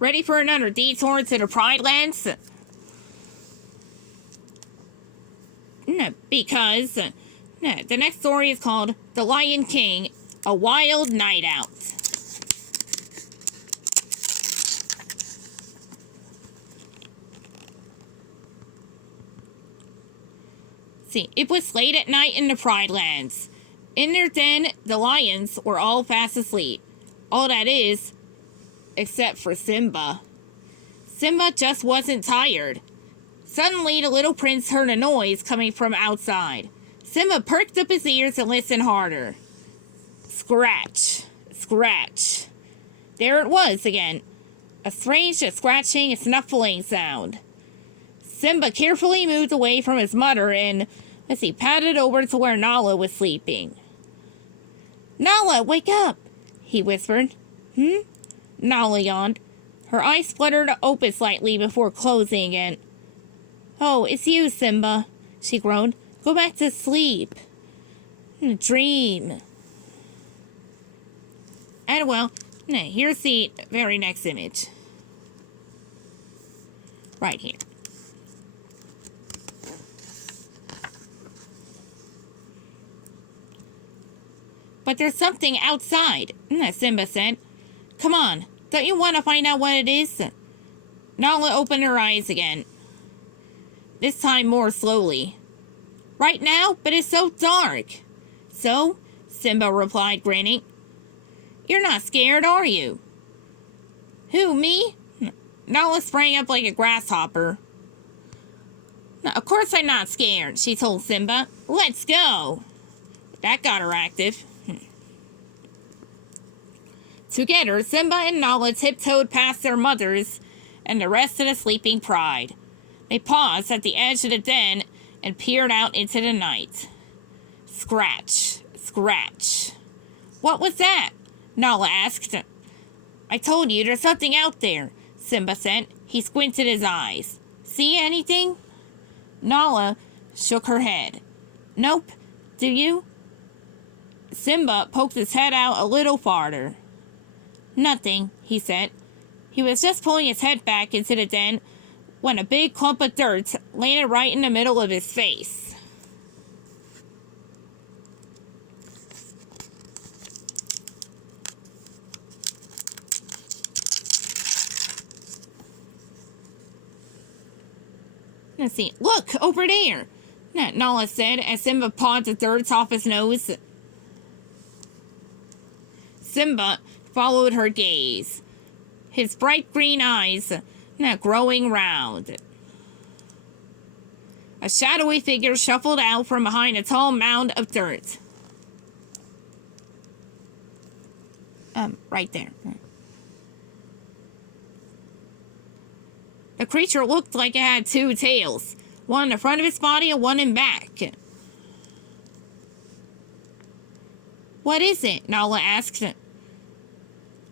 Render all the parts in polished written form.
Ready for another detour to the Pride Lands? Because the next story is called The Lion King, A Wild Night Out. See, it was late at night in the Pride Lands. In their den, the lions were all fast asleep. All that is, except for Simba. Simba just wasn't tired. Suddenly, the little prince heard a noise coming from outside. Simba perked up his ears and listened harder. Scratch, scratch. There it was again. A strange scratching and snuffling sound. Simba carefully moved away from his mother and, as he padded over to where Nala was sleeping. Nala, wake up, he whispered. Nala yawned. Her eyes fluttered open slightly before closing again. Oh, it's you, Simba, she groaned. Go back to sleep. Dream. And well, here's the very next image. Right here. But there's something outside, Simba said. Come on, don't you want to find out what it is? Nala opened her eyes again. This time more slowly. Right now, but it's so dark. So, Simba replied, grinning. You're not scared, are you? Who, me? Nala sprang up like a grasshopper. Of course I'm not scared, she told Simba. Let's go. That got her active. Together, Simba and Nala tiptoed past their mothers and the rest of the sleeping pride. They paused at the edge of the den and peered out into the night. Scratch, scratch. What was that? Nala asked. I told you there's something out there, Simba said. He squinted his eyes. See anything? Nala shook her head. Nope. Do you? Simba poked his head out a little farther. Nothing, he said. He was just pulling his head back into the den when a big clump of dirt landed right in the middle of his face. Let's see. Look, over there, Nala said as Simba pawed the dirt off his nose. Simba followed her gaze, his bright green eyes growing round. A shadowy figure shuffled out from behind a tall mound of dirt. Right there. The creature looked like it had two tails, one in the front of its body and one in back. What is it? Nala asked.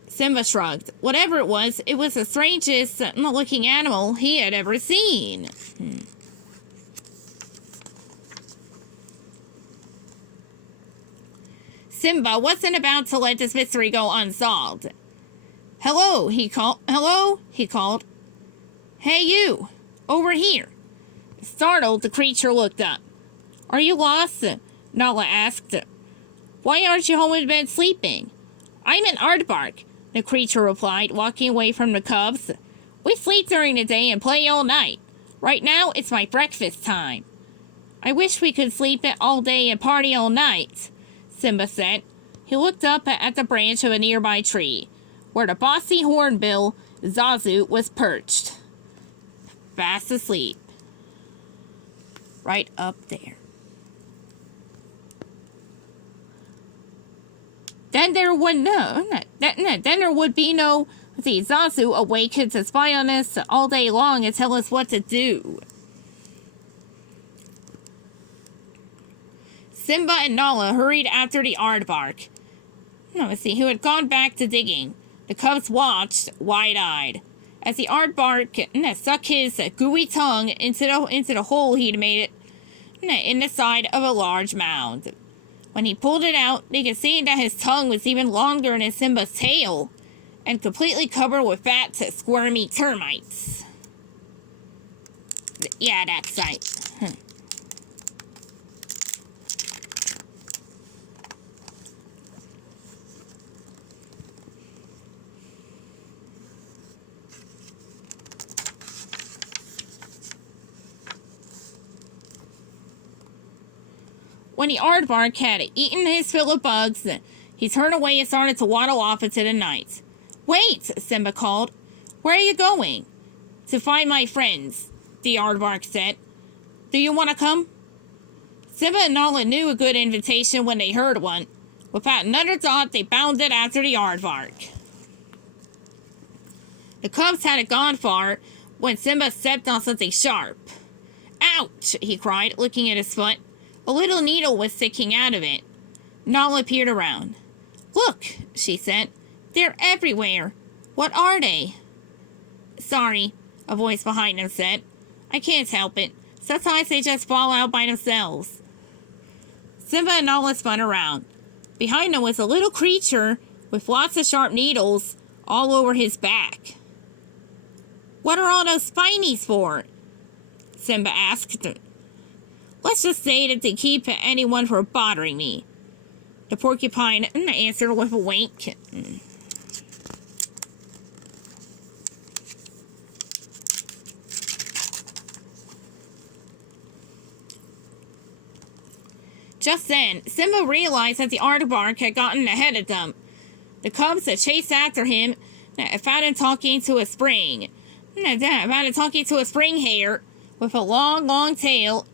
Simba shrugged. Whatever it was the strangest looking animal he had ever seen. Simba wasn't about to let this mystery go unsolved. Hello, he called. Hello, he called. Hey, you! Over here! Startled, the creature looked up. Are you lost? Nala asked. Why aren't you home in bed sleeping? I'm an aardvark, the creature replied, walking away from the cubs. We sleep during the day and play all night. Right now, it's my breakfast time. I wish we could sleep all day and party all night, Simba said. He looked up at the branch of a nearby tree, where the bossy hornbill Zazu was perched, fast asleep. Right up there. Then there would be no Zazu awake to spy on us all day long and tell us what to do. Simba and Nala hurried after the aardvark. Who had gone back to digging. The cubs watched, wide-eyed, as the aardvark stuck his gooey tongue into the hole he'd made in the side of a large mound. When he pulled it out, they could see that his tongue was even longer than Simba's tail, and completely covered with fat, squirmy termites. Yeah, that's right. When the aardvark had eaten his fill of bugs, he turned away and started to waddle off into the night. Wait, Simba called. Where are you going? To find my friends, the aardvark said. Do you want to come? Simba and Nala knew a good invitation when they heard one. Without another thought, they bounded after the aardvark. The cubs hadn't gone far when Simba stepped on something sharp. Ouch, he cried, looking at his foot. A little needle was sticking out of it. Nala peered around. Look, she said. They're everywhere. What are they? Sorry, a voice behind him said. I can't help it. Sometimes they just fall out by themselves. Simba and Nala spun around. Behind them was a little creature with lots of sharp needles all over his back. What are all those spinies for? Simba asked. Let's just say that they keep anyone from bothering me. The porcupine answered with a wink. Just then, Simba realized that the aardvark had gotten ahead of them. The cubs had chased after him and found him talking to a spring. Found him talking to a spring hare with a long tail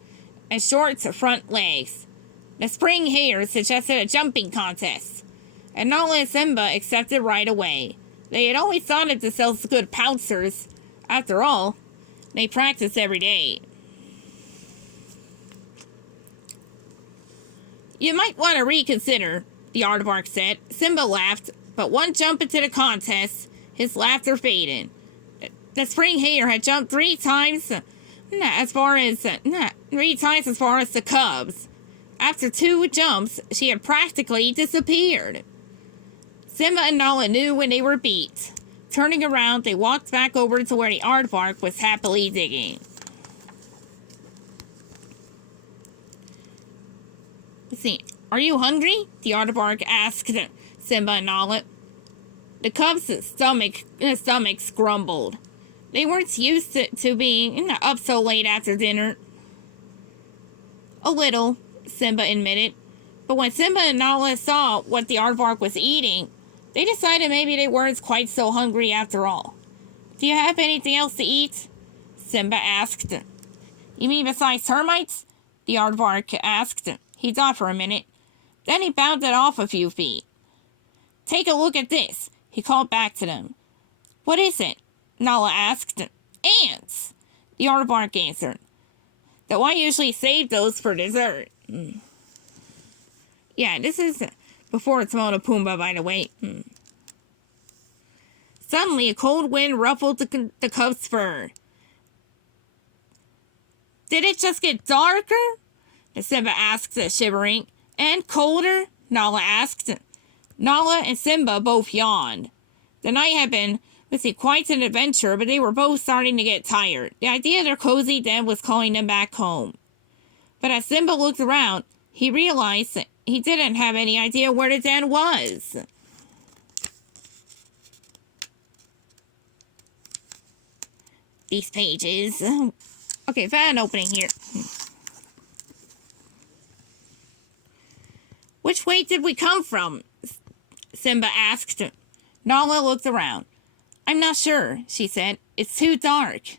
and short front legs. The spring hare suggested a jumping contest, and Nala and Simba accepted right away. They had always thought of themselves good pouncers. After all, they practiced every day. You might want to reconsider, the aardvark said. Simba laughed, but one jump into the contest, his laughter faded. The spring hare had jumped three times as far as the cubs. After two jumps, she had practically disappeared. Simba and Nala knew when they were beat. Turning around, they walked back over to where the aardvark was happily digging. Let's see. Are you hungry? The aardvark asked Simba and Nala. The cubs' stomachs grumbled. They weren't used to being up so late after dinner. A little, Simba admitted. But when Simba and Nala saw what the aardvark was eating, they decided maybe they weren't quite so hungry after all. Do you have anything else to eat? Simba asked. You mean besides termites? The aardvark asked. He thought for a minute. Then he bounded off a few feet. Take a look at this, he called back to them. What is it? Nala asked. Ants, the aardvark answered. Though I usually save those for dessert. Yeah, this is before Timon and Pumbaa, by the way. Suddenly, a cold wind ruffled the cub's fur. Did it just get darker? Simba asked, shivering. And colder? Nala asked. Nala and Simba both yawned. The night had been quite an adventure, but they were both starting to get tired. The idea of their cozy den was calling them back home. But as Simba looked around, he realized that he didn't have any idea where the den was. These pages. Okay, found an opening here. Which way did we come from? Simba asked. Nala looked around. I'm not sure, she said. It's too dark.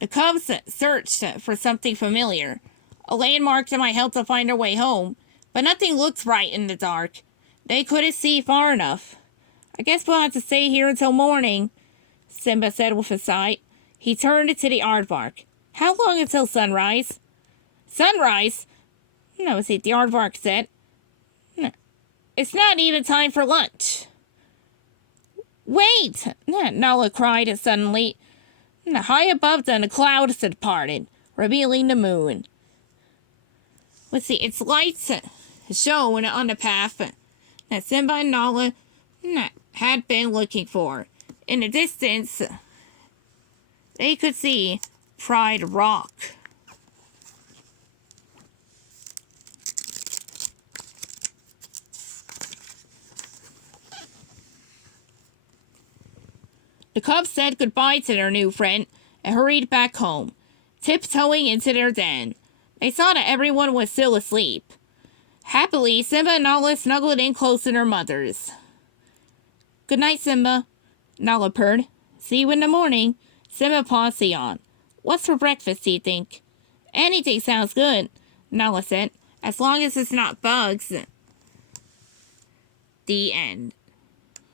The cubs searched for something familiar, a landmark that might help them find their way home, but nothing looked right in the dark. They couldn't see far enough. I guess we'll have to stay here until morning, Simba said with a sigh. He turned to the aardvark. How long until sunrise? Sunrise? No, the aardvark said. No, it's not even time for lunch. Wait! Nala cried suddenly. High above them, the clouds had parted, revealing the moon. Let's see, its lights shone on the path that Simba and Nala had been looking for. In the distance, they could see Pride Rock. The cubs said goodbye to their new friend and hurried back home, tiptoeing into their den. They saw that everyone was still asleep. Happily, Simba and Nala snuggled in close to their mothers. "Good night, Simba," Nala purred. "See you in the morning." Simba paused to yawn. "What's for breakfast, do you think?" "Anything sounds good," Nala said, "as long as it's not bugs." The end.